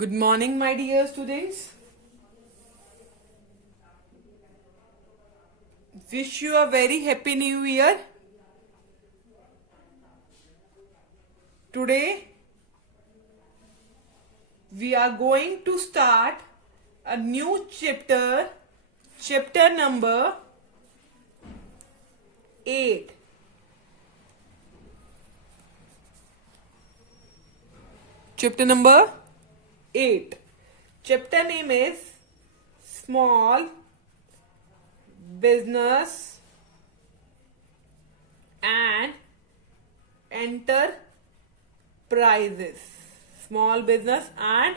Good morning, my dear students. Wish you a very happy new year. Today, we are going to start a new chapter, chapter number 8. Chapter number 8. Chapter name is Small Business and Enterprises. Small business and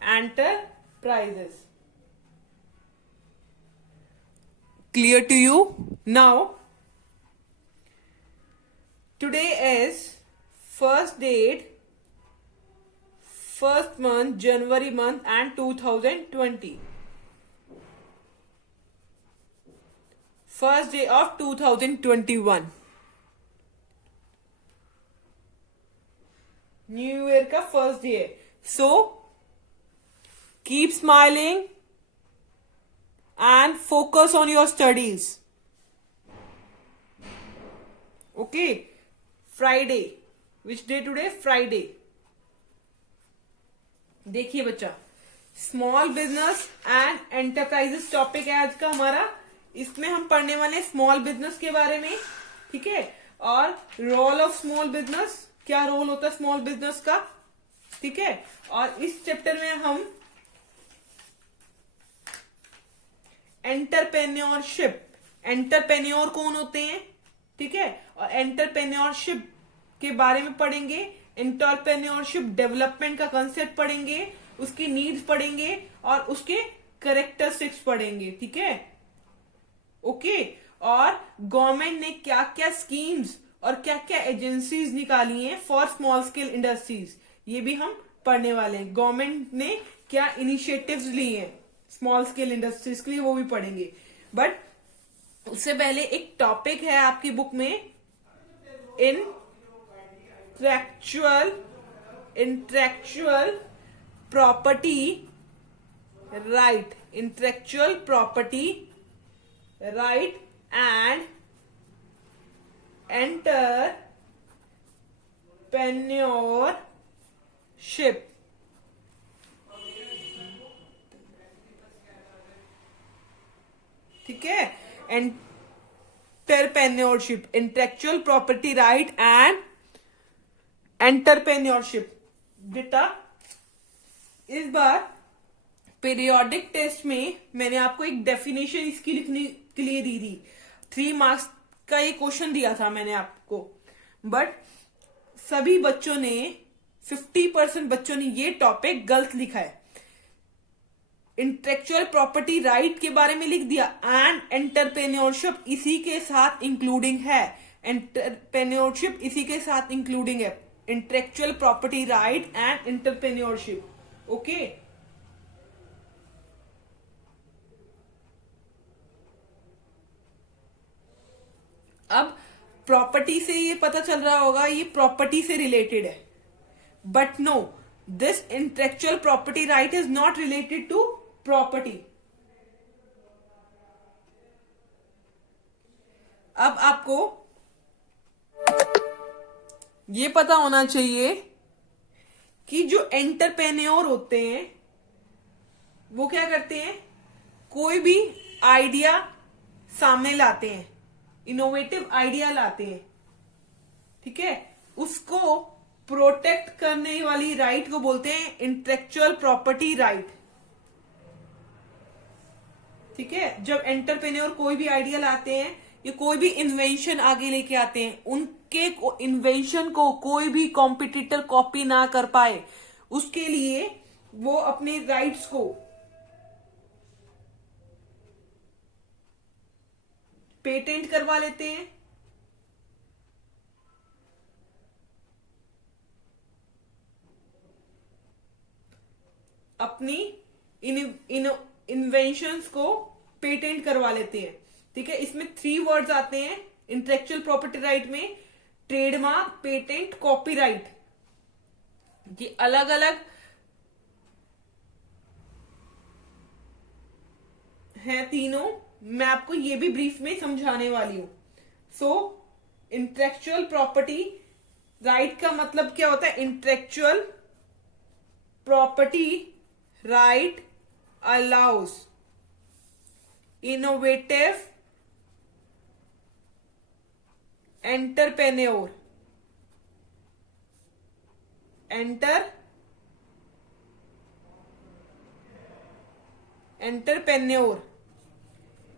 enterprises. Clear to you? Now, today is first date, first month, January month and 2020. First day of 2021. New year का first day है. So keep smiling and focus on your studies. Okay. Friday. Which day today? Friday. देखिए बच्चा, small business and enterprises topic है आज का हमारा. इसमें हम पढ़ने वाले स्मॉल बिजनेस के बारे में. ठीक है. और रोल ऑफ स्मॉल बिजनेस, क्या रोल होता है स्मॉल बिजनेस का. ठीक है. और इस चैप्टर में हम एंटरप्रेन्योरशिप, एंटरप्रेन्योर कौन होते हैं, ठीक है, और एंटरप्रेन्योरशिप के बारे में पढ़ेंगे. एंटरप्रेन्योरशिप डेवलपमेंट का कंसेप्ट पढ़ेंगे, उसकी नीड्स पढ़ेंगे और उसके कैरेक्टरिस्टिक्स पढ़ेंगे. ठीक है. ओके. और गवर्नमेंट ने क्या क्या स्कीम्स और क्या क्या एजेंसीज निकाली हैं फॉर स्मॉल स्केल इंडस्ट्रीज, ये भी हम पढ़ने वाले हैं. गवर्नमेंट ने क्या इनिशिएटिव्स लिए हैं स्मॉल स्केल इंडस्ट्रीज के लिए, वो भी पढ़ेंगे. बट उससे पहले एक टॉपिक है आपकी बुक में, intellectual property right. Intellectual property right and entrepreneurship. ठीक है. Entrepreneurship, intellectual property right and entrepreneurship. बेटा, इस बार पीरियोडिक टेस्ट में मैंने आपको एक डेफिनेशन इसकी लिखने के लिए दी थी. 3 मार्क्स का ये क्वेश्चन दिया था मैंने आपको. बट सभी बच्चों ने, 50% बच्चों ने ये टॉपिक गलत लिखा है. इंटेलेक्चुअल प्रॉपर्टी राइट के बारे में लिख दिया एंड एंटरप्रेन्योरशिप इसी के साथ इंक्लूडिंग है. एंटरप्रेन्योरशिप इसी के साथ इंक्लूडिंग है. Intellectual property right and entrepreneurship. Okay. अब प्रॉपर्टी से ये पता चल रहा होगा ये प्रॉपर्टी से रिलेटेड है. But no, this intellectual property right is not related to property. अब आपको ये पता होना चाहिए कि जो एंटरप्रेन्योर होते हैं वो क्या करते हैं, कोई भी आइडिया सामने लाते हैं, इनोवेटिव आइडिया लाते हैं. ठीक है. उसको प्रोटेक्ट करने वाली राइट को बोलते हैं इंटेलेक्चुअल प्रॉपर्टी राइट. ठीक है. जब एंटरप्रेन्योर कोई भी आइडिया लाते हैं या कोई भी इन्वेंशन आगे लेके आते हैं, उनके इन्वेंशन को कोई भी कॉम्पिटिटर कॉपी ना कर पाए, उसके लिए वो अपने राइट्स को पेटेंट करवा लेते हैं. अपनी इन्वेंशंस को पेटेंट करवा लेते हैं. ठीक है. इसमें 3 वर्ड्स आते हैं इंटेलेक्चुअल प्रॉपर्टी राइट में: ट्रेडमार्क, पेटेंट, कॉपीराइट. ये अलग अलग हैं तीनों, मैं आपको ये भी ब्रीफ में समझाने वाली हूं। सो इंटेलेक्चुअल प्रॉपर्टी राइट का मतलब क्या होता है? Intellectual property right allows innovative entrepreneur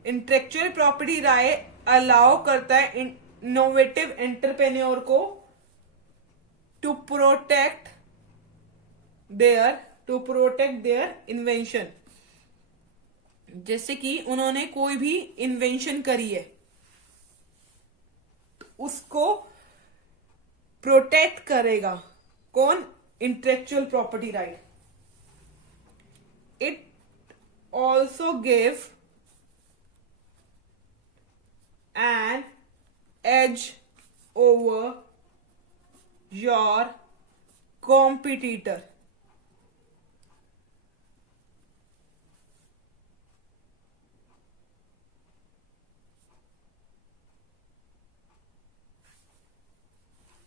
intellectual property right allow करता है इनोवेटिव एंटरप्रेन्योर को टू प्रोटेक्ट देयर इन्वेंशन। जैसे कि उन्होंने कोई भी इन्वेंशन करी है तो उसको प्रोटेक्ट करेगा कौन? Intellectual property right. It also give an edge over your competitor.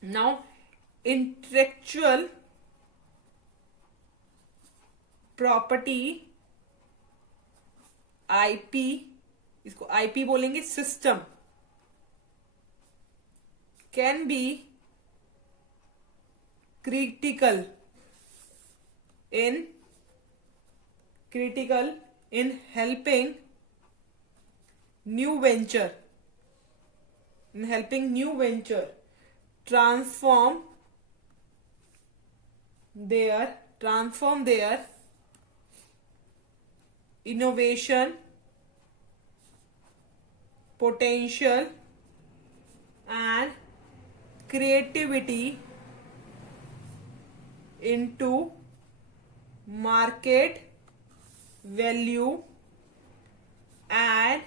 Now, intellectual property IP, इसको IP बोलेंगे, system can be critical in helping new venture transform their innovation potential and creativity into market value and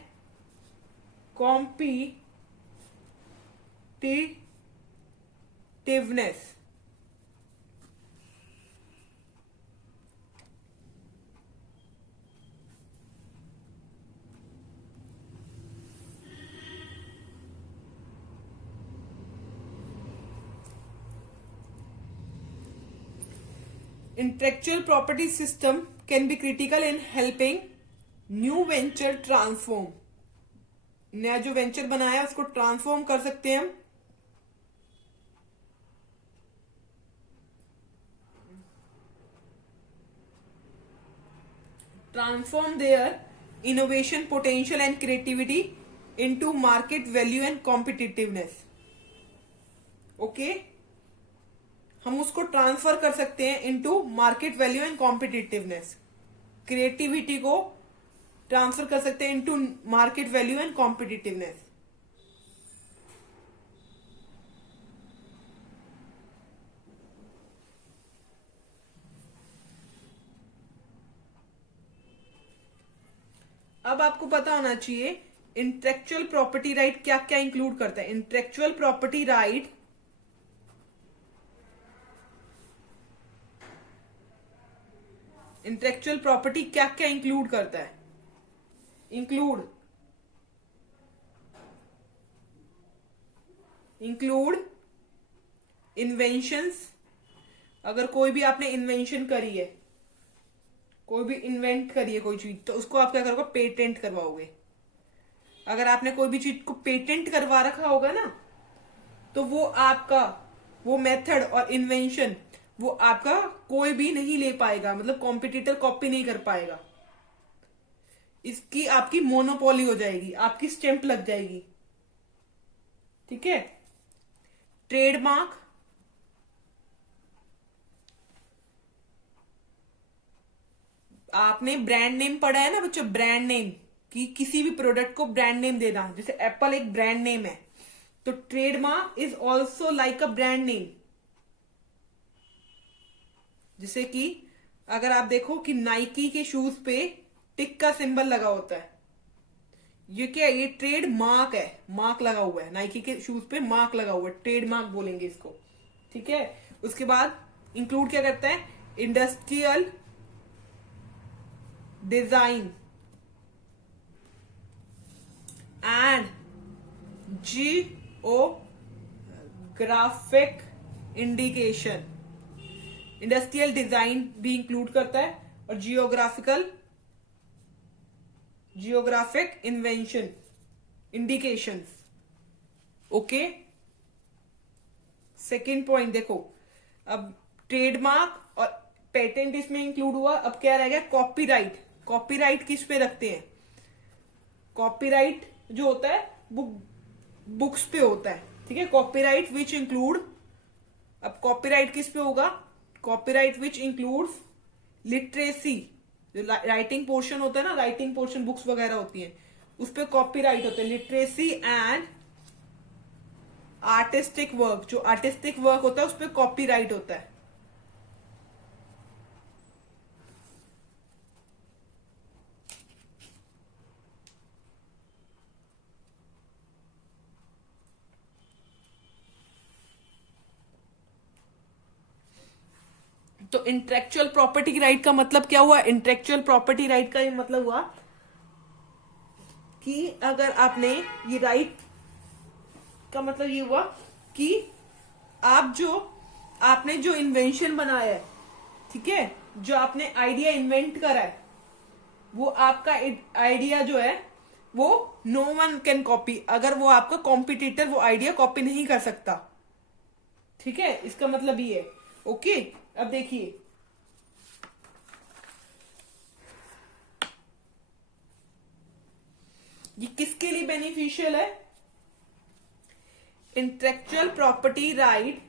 competitiveness. Intellectual property system can be critical in helping new venture transform. नया जो venture बनाया उसको transform कर सकते हैं हम transform their innovation potential and creativity into market value and competitiveness. Okay हम उसको ट्रांसफर कर सकते हैं into market value and competitiveness. Creativity को ट्रांसफर कर सकते हैं into market value and competitiveness. अब आपको पता होना चाहिए इंटेलेक्चुअल प्रॉपर्टी राइट क्या क्या इंक्लूड करता है। Intellectual property right intellectual property क्या क्या इंक्लूड करता है? Include inventions. अगर कोई भी आपने इन्वेंशन करी है, कोई भी इन्वेंट करी है कोई चीज, तो उसको आप क्या करोगे? पेटेंट करवाओगे। अगर आपने कोई भी चीज को पेटेंट करवा रखा होगा ना, तो वो आपका वो मेथड और इन्वेंशन वो आपका कोई भी नहीं ले पाएगा, मतलब कॉम्पिटिटर कॉपी नहीं कर पाएगा। इसकी आपकी मोनोपोली हो जाएगी, आपकी स्टैंप लग जाएगी। ठीक है। ट्रेडमार्क आपने ब्रांड नेम पढ़ा है ना बच्चों, ब्रांड नेम कि किसी भी प्रोडक्ट को ब्रांड नेम देना। जैसे एप्पल एक ब्रांड नेम है, तो trademark is also like a brand name. जैसे कि अगर आप देखो कि नाइकी के शूज पे टिक का सिंबल लगा होता है, ये क्या है? ये ट्रेड मार्क है, मार्क लगा हुआ है। नाइकी के शूज पे मार्क लगा हुआ है, ट्रेड मार्क बोलेंगे इसको। ठीक है। उसके बाद इंक्लूड क्या करता है? Industrial design and geographic indication. Industrial design भी इंक्लूड करता है और geographic invention indications. Okay, second point देखो, अब ट्रेडमार्क और पेटेंट इसमें इंक्लूड हुआ। अब क्या रह गया, कॉपीराइट। कॉपीराइट किस पे रखते हैं? कॉपीराइट जो होता है बुक्स पे होता है, ठीक है। कॉपीराइट विच इंक्लूड, अब कॉपीराइट किस पे होगा? कॉपीराइट विच इंक्लूड्स लिटरेसी, जो राइटिंग पोर्शन होता है ना, राइटिंग पोर्शन बुक्स वगैरह होती है, उस पे कॉपीराइट होता है। लिटरेसी एंड आर्टिस्टिक वर्क, जो आर्टिस्टिक वर्क होता है उस पे कॉपीराइट होता है। तो इंटेलेक्चुअल प्रॉपर्टी राइट का मतलब क्या हुआ? इंटेलेक्चुअल प्रॉपर्टी राइट का ये मतलब हुआ कि अगर आपने ये राइट का मतलब ये हुआ कि आपने जो इन्वेंशन बनाया है, ठीक है, जो आपने आइडिया इन्वेंट करा है, वो आपका आइडिया जो है वो नो वन कैन कॉपी। अगर वो आपका कॉम्पिटिटर वो आइडिया कॉपी नहीं कर सकता, ठीक है, इसका मतलब ये है। ओके, अब देखिए, ये किसके लिए बेनिफिशियल है? Intellectual property right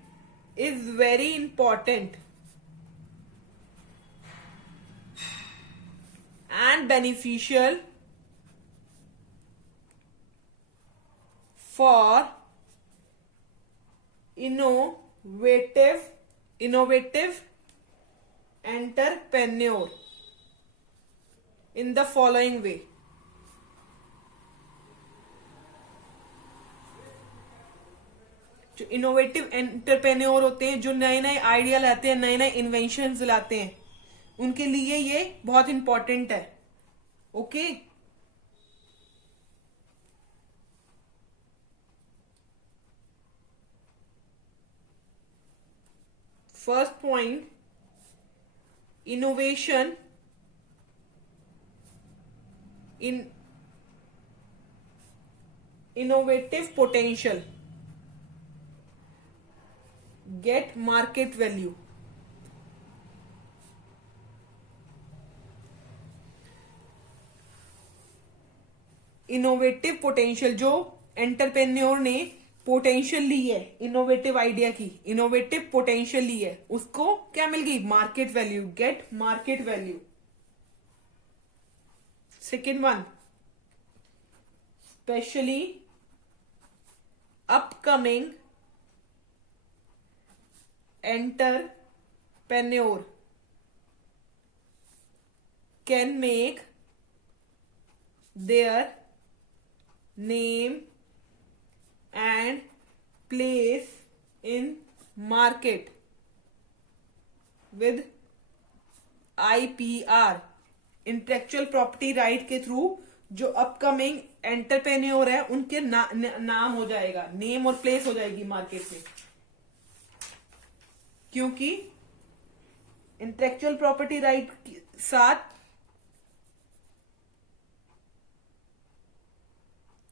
is very important and beneficial for innovative entrepreneur in the following way। जो इनोवेटिव एंटरप्रेन्योर होते हैं, जो नए नए आइडिया लाते हैं, नए नए इन्वेंशन लाते हैं, उनके लिए ये बहुत इंपॉर्टेंट है। Okay, first point, innovation in innovative potential get market value. Innovative potential, जो एंटरप्रेन्योर ने पोटेंशियल ली है, इनोवेटिव आइडिया की इनोवेटिव पोटेंशियल ली है, उसको क्या मिल गई? Market value, get market value. Second one, specially upcoming entrepreneur can make their name and place in market with IPR। Intellectual property right के थ्रू जो अपकमिंग एंटरप्रेन्योर है उनके नाम हो जाएगा, नेम और प्लेस हो जाएगी मार्केट में, क्योंकि इंटेलेक्चुअल प्रॉपर्टी राइट के साथ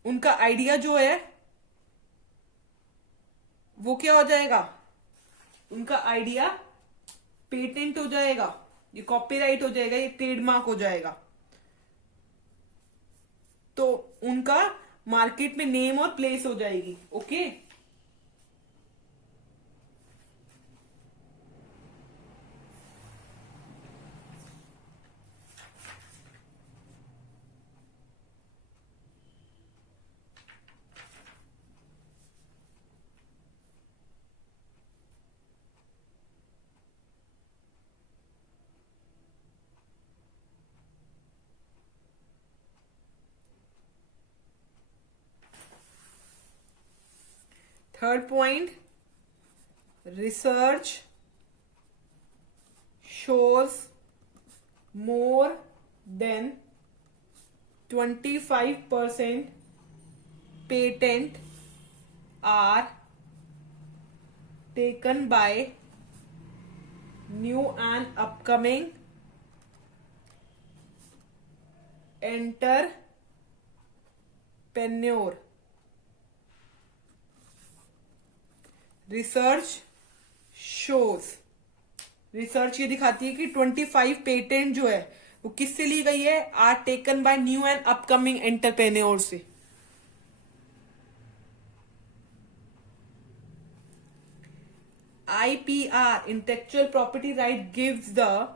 उनका आइडिया जो है वो क्या हो जाएगा? उनका आइडिया पेटेंट हो जाएगा, ये कॉपीराइट हो जाएगा, ये ट्रेडमार्क हो जाएगा। तो उनका मार्केट में नेम और प्लेस हो जाएगी। Okay, third point, research shows more than 25% patent are taken by new and upcoming entrepreneur. Research ये दिखाती है कि 25 पेटेंट जो है वो किससे ली गई है, are taken by new and upcoming entrepreneur से। IPR, intellectual property right, gives the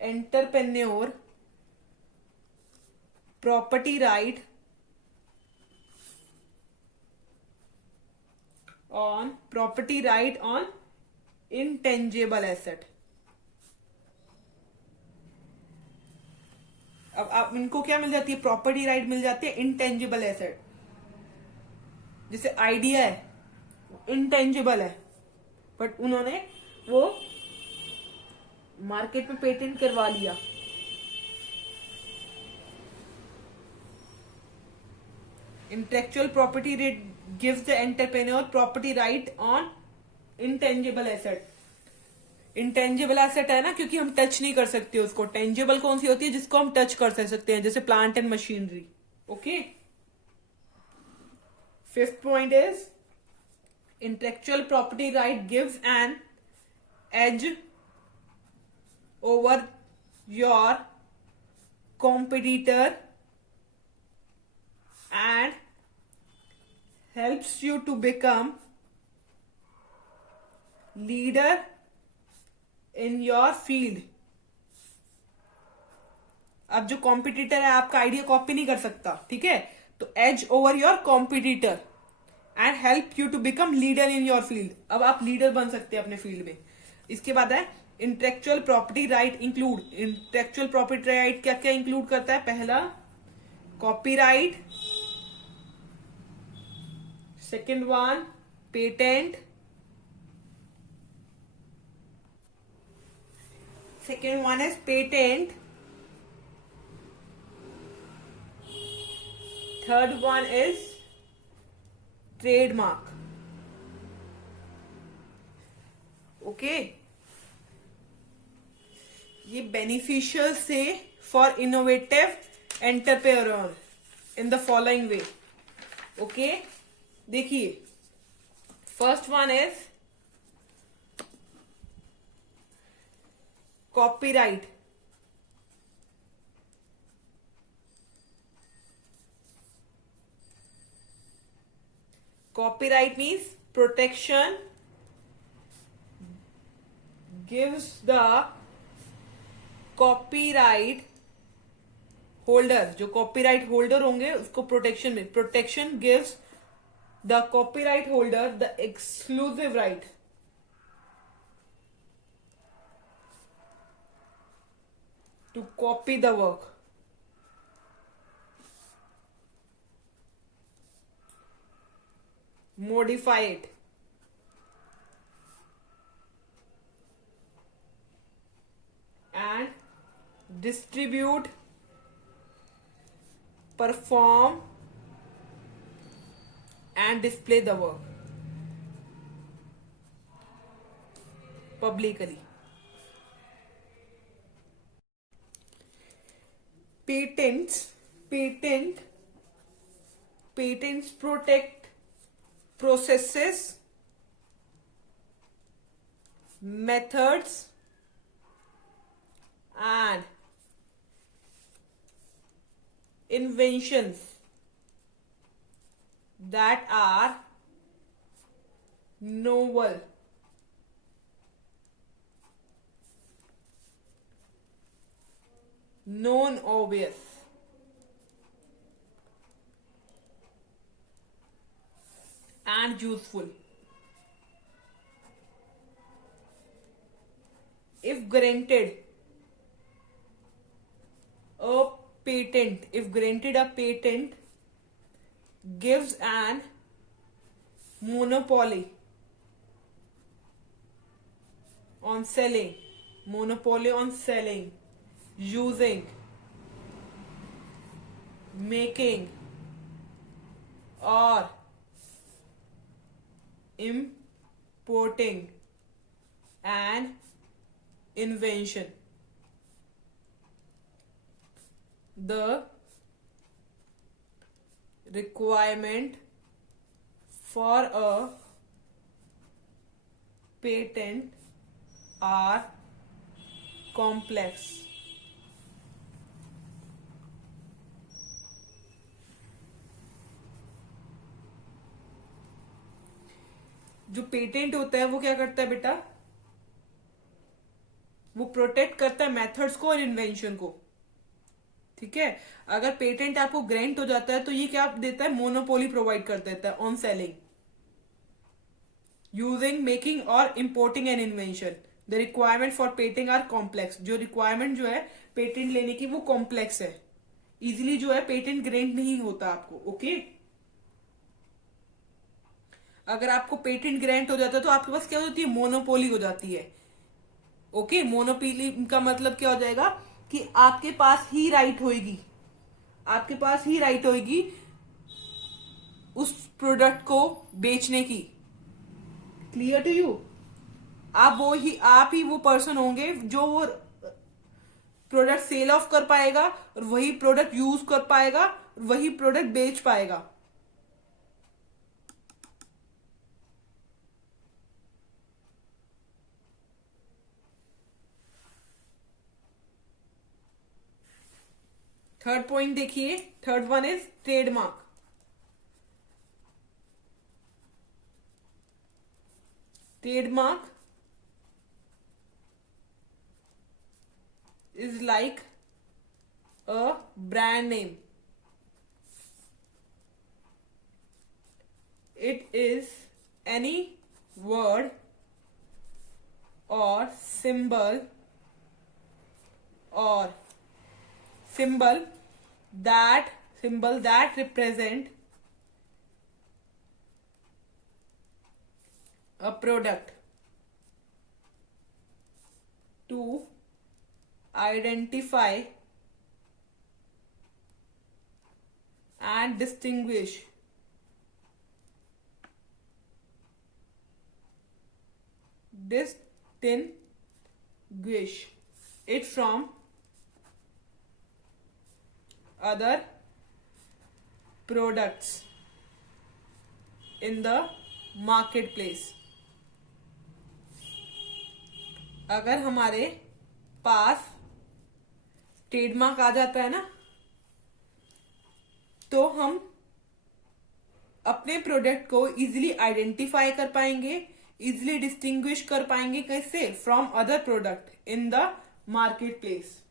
entrepreneur property right on intangible asset। अब आप इनको क्या मिल जाती है, प्रॉपर्टी राइट मिल जाती है इंटेंजिबल एसेट। जैसे आइडिया है, इंटेंजिबल है, बट उन्होंने वो मार्केट में पेटेंट करवा लिया। Intellectual property right gives the entrepreneur property right on intangible asset. Intangible asset है ना, क्योंकि हम टच नहीं कर सकते उसको। टेंजिबल कौन सी होती है, जिसको हम टच कर सकते हैं, जैसे plant and machinery. Okay, fifth point is intellectual property right gives an edge over your competitor and helps you to become leader in your field। अब जो कॉम्पिटिटर है आपका आइडिया कॉपी नहीं कर सकता, ठीक है, तो edge over your competitor and help you to become leader in your field. अब आप लीडर बन सकते हैं अपने फील्ड में। इसके बाद है intellectual property right include. Intellectual property right क्या क्या इंक्लूड करता है, पहला copyright, second one patent, second one is patent, third one is trademark. Okay, ये बेनिफिशियल से for innovative entrepreneur in the following way. Okay, देखिए, first one is copyright. Copyright means protection, gives the copyright holder, जो copyright holder होंगे उसको protection में, protection gives the copyright holder the exclusive right to copy the work। modify it and distribute, perform and display the work publicly। patents protect processes, methods and inventions that are novel, non-obvious and useful। If granted a patent gives an monopoly on selling, using, making और importing an invention. The requirement for a patent are complex. जो patent होता है वो क्या करता है बेटा? वो प्रोटेक्ट करता है मेथड्स को और इन्वेंशन को. ठीक है. अगर पेटेंट आपको ग्रांट हो जाता है तो ये क्या देता है? मोनोपोली प्रोवाइड कर देता है ऑन सेलिंग, यूजिंग, मेकिंग और importing an invention. The requirement for patent are complex. जो रिक्वायरमेंट जो है पेटेंट लेने की वो कॉम्प्लेक्स है. इजिली जो है पेटेंट ग्रांट नहीं होता आपको. ओके. अगर आपको पेटेंट ग्रांट हो जाता है तो आपके पास क्या हो जाती है? मोनोपोली हो जाती है. ओके. मोनोपोली का मतलब क्या हो जाएगा कि आपके पास ही राइट होगी, आपके पास ही राइट होगी उस प्रोडक्ट को बेचने की. Clear to you? आप ही वो पर्सन होंगे जो वो प्रोडक्ट सेल ऑफ कर पाएगा और वही प्रोडक्ट यूज कर पाएगा और वही प्रोडक्ट बेच पाएगा. थर्ड पॉइंट देखिए. Third one is trademark. Trademark is like a brand name. It is any word or symbol that represent a product to identify and distinguish it from other products in the marketplace. अगर हमारे पास trademark आ जाता है ना तो हम अपने product को easily identify कर पाएंगे, इजीली डिस्टिंग्विश कर पाएंगे. कैसे? From other product in the market place.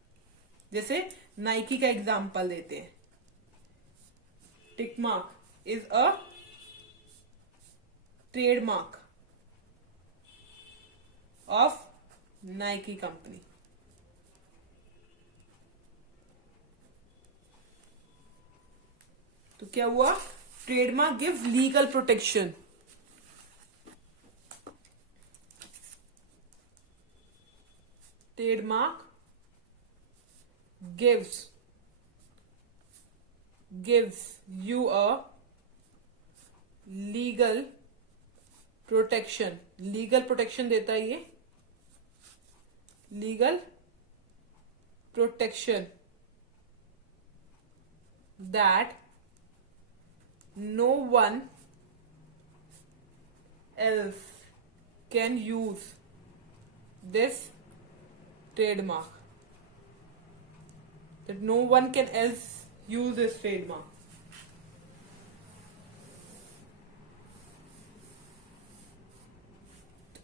जैसे नाइकी का एग्जांपल देते हैं. Tick mark is a trademark of Nike company. तो क्या हुआ? Trademark gives legal protection. Trademark gives you a legal protection. Legal protection देता है ये. Legal protection that no one else can use this trademark. That no one can else use this trademark.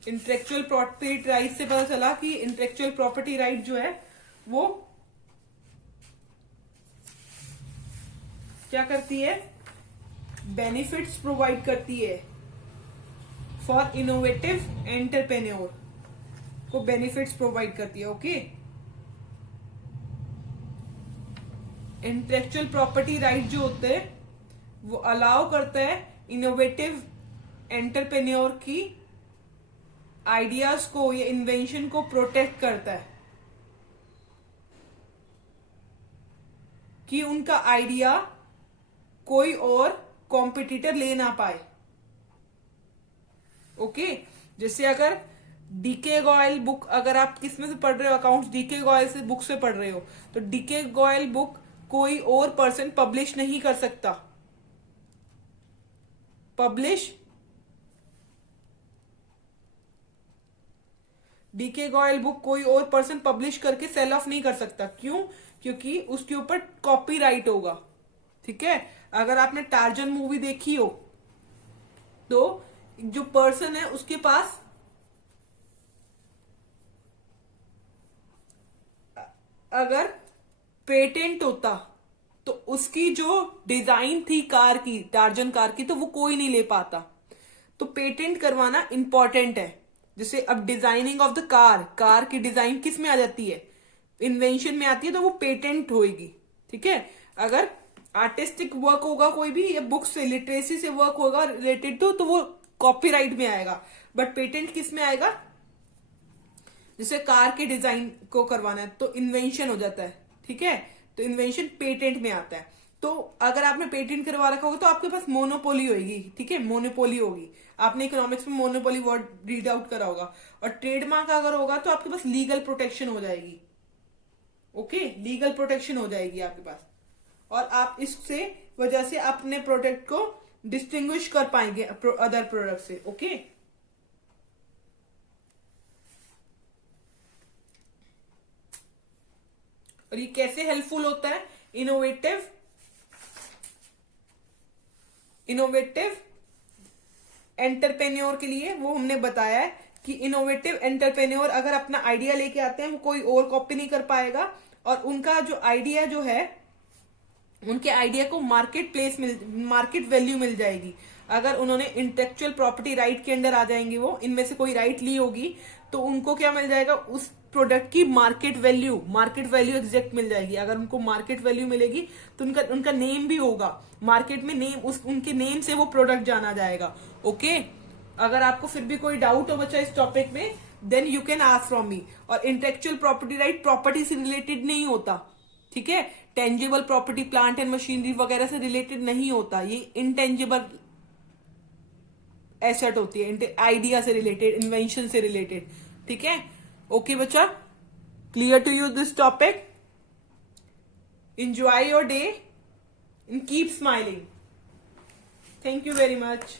Intellectual property right से पता चला कि intellectual property right जो है वो क्या करती है? बेनिफिट्स प्रोवाइड करती है फॉर इनोवेटिव एंटरप्रेन्योर को. बेनिफिट्स प्रोवाइड करती है. ओके. इंटेलेक्चुअल प्रॉपर्टी राइट जो होते हैं वो अलाउ करता है इनोवेटिव एंटरप्रेन्योर की आइडियाज को या इन्वेंशन को प्रोटेक्ट करता है. कि उनका आइडिया कोई और कॉम्पिटिटर ले ना पाए। ओके, जैसे अगर डीके गोयल बुक, अगर आप किसमें से पढ़ रहे हो, अकाउंट्स डीके गोयल से बुक से पढ़ रहे हो, तो डीके गोयल बुक कोई और पर्सन पब्लिश नहीं कर सकता। पब्लिश डीके गोयल बुक कोई और पर्सन पब्लिश करके सेल ऑफ नहीं कर सकता। क्यों? क्योंकि उसके ऊपर कॉपीराइट होगा। ठीक है, अगर आपने टार्जन मूवी देखी हो तो जो पर्सन है उसके पास अगर पेटेंट होता तो उसकी जो डिजाइन थी कार की, टार्जन कार की, तो वो कोई नहीं ले पाता। तो पेटेंट करवाना इंपॉर्टेंट है। जैसे अब designing of the car, car की डिजाइन किस में आ जाती है? इन्वेंशन में आती है, तो वो पेटेंट होगी। ठीक है, अगर आर्टिस्टिक वर्क होगा कोई भी, या बुक से लिटरेसी से वर्क होगा रिलेटेड तो वो कॉपीराइट में आएगा। बट पेटेंट किस में आएगा? जैसे कार के डिजाइन को करवाना है तो इन्वेंशन हो जाता है। ठीक है, तो इन्वेंशन पेटेंट में आता है। तो अगर आपने पेटेंट करवा रखा होगा तो आपके पास मोनोपोली होगी। ठीक है, मोनोपोली होगी। आपने इकोनॉमिक्स में मोनोपोली वर्ड रीड आउट करा होगा। और ट्रेडमार्क अगर होगा तो आपके पास लीगल प्रोटेक्शन हो जाएगी। ओके, लीगल प्रोटेक्शन हो जाएगी आपके पास, और आप इससे वजह से अपने प्रोडक्ट को डिस्टिंग्विश कर पाएंगे अदर प्रोडक्ट से। ओके, और ये कैसे हेल्पफुल होता है? इनोवेटिव एंटरप्रेन्योर के लिए वो हमने बताया है कि इनोवेटिव एंटरप्रेन्योर अगर अपना आइडिया लेके आते हैं वो कोई और कॉपी नहीं कर पाएगा, और उनका जो आइडिया जो है, उनके आइडिया को मार्केट वैल्यू मिल जाएगी। अगर उन्होंने इंटेलेक्चुअल प्रॉपर्टी राइट के अंडर आ जाएंगे, वो इनमें से कोई राइट ली होगी, तो उनको क्या मिल जाएगा? उस प्रोडक्ट की मार्केट वैल्यू एग्जैक्ट मिल जाएगी। अगर उनको मार्केट वैल्यू मिलेगी तो उनका नेम भी होगा मार्केट में, उनके नेम से वो प्रोडक्ट जाना जाएगा। ओके, अगर आपको फिर भी कोई डाउट हो बच्चा इस टॉपिक में, then you can ask from me. और इंटेलेक्चुअल प्रॉपर्टी राइट प्रॉपर्टी से रिलेटेड नहीं होता। ठीक है, tangible property, plant and machinery वगैरह से रिलेटेड नहीं होता। ये इनटेंजिबल एसेट होती है, आइडिया से रिलेटेड, इन्वेंशन से रिलेटेड। ठीक है, ओके बच्चा, clear to you this topic? Enjoy your day and keep smiling. Thank you very much.